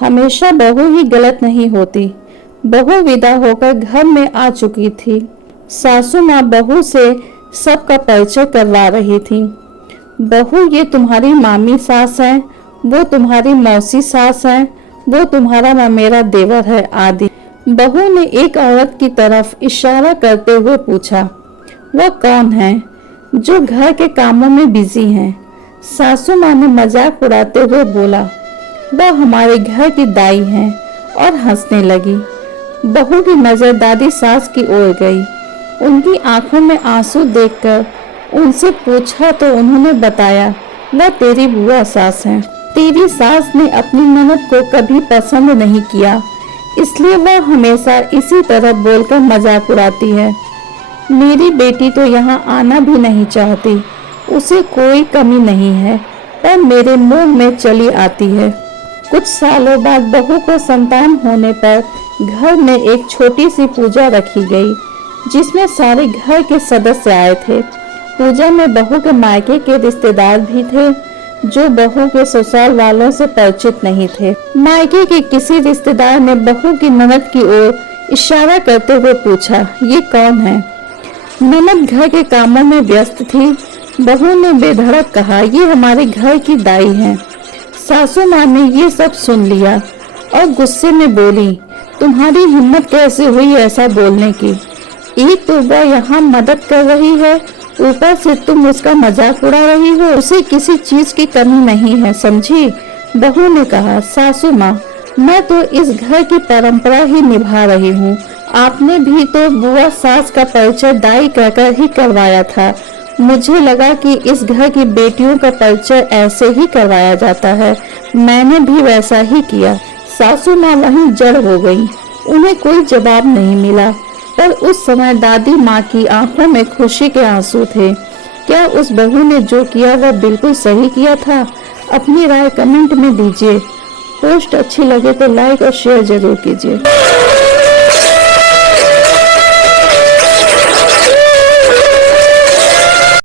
हमेशा बहू ही गलत नहीं होती। बहू विदा होकर घर में आ चुकी थी। सासू माँ बहू से सबका परिचय करवा रही थी। बहू, ये तुम्हारी मामी सास है, वो तुम्हारी मौसी सास है, वो तुम्हारा ममेरा देवर है आदि। बहू ने एक औरत की तरफ इशारा करते हुए पूछा, वह कौन है जो घर के कामों में बिजी है? सासू माँ ने मजाक उड़ाते हुए बोला, वह हमारे घर की दाई हैं, और हंसने लगी। बहू की नजर दादी सास की ओर गई। उनकी आंखों में आंसू देखकर उनसे पूछा तो उन्होंने बताया, वह तेरी बुआ सास है। तेरी सास ने अपनी ननद को कभी पसंद नहीं किया, इसलिए वह हमेशा इसी तरह बोलकर मजाक उड़ाती है। मेरी बेटी तो यहाँ आना भी नहीं चाहती, उसे कोई कमी नहीं है, पर मेरे मुंह में चली आती है। कुछ सालों बाद बहू को संतान होने पर घर में एक छोटी सी पूजा रखी गई, जिसमें सारे घर के सदस्य आए थे। पूजा में बहू के मायके के रिश्तेदार भी थे, जो बहू के ससुराल वालों से परिचित नहीं थे। मायके के किसी रिश्तेदार ने बहू की ननद की ओर इशारा करते हुए पूछा, ये कौन है? ननद घर के कामों में व्यस्त थी। बहू ने बेधड़क कहा, ये हमारे घर की दाई है। सासू माँ ने ये सब सुन लिया और गुस्से में बोली, तुम्हारी हिम्मत कैसे हुई ऐसा बोलने की? एक तो वह यहाँ मदद कर रही है, ऊपर से तुम उसका मजाक उड़ा रही हो। उसे किसी चीज की कमी नहीं है, समझी? बहू ने कहा, सासू माँ, मैं तो इस घर की परंपरा ही निभा रही हूँ। आपने भी तो बुआ सास का परिचय दाई कहकर ही करवाया था। मुझे लगा कि इस घर की बेटियों का परिचय ऐसे ही करवाया जाता है, मैंने भी वैसा ही किया। सासू माँ वहीं जड़ हो गई। उन्हें कोई जवाब नहीं मिला, पर उस समय दादी माँ की आंखों में खुशी के आंसू थे। क्या उस बहू ने जो किया वह बिल्कुल सही किया था? अपनी राय कमेंट में दीजिए। पोस्ट अच्छी लगे तो लाइक और शेयर जरूर कीजिए।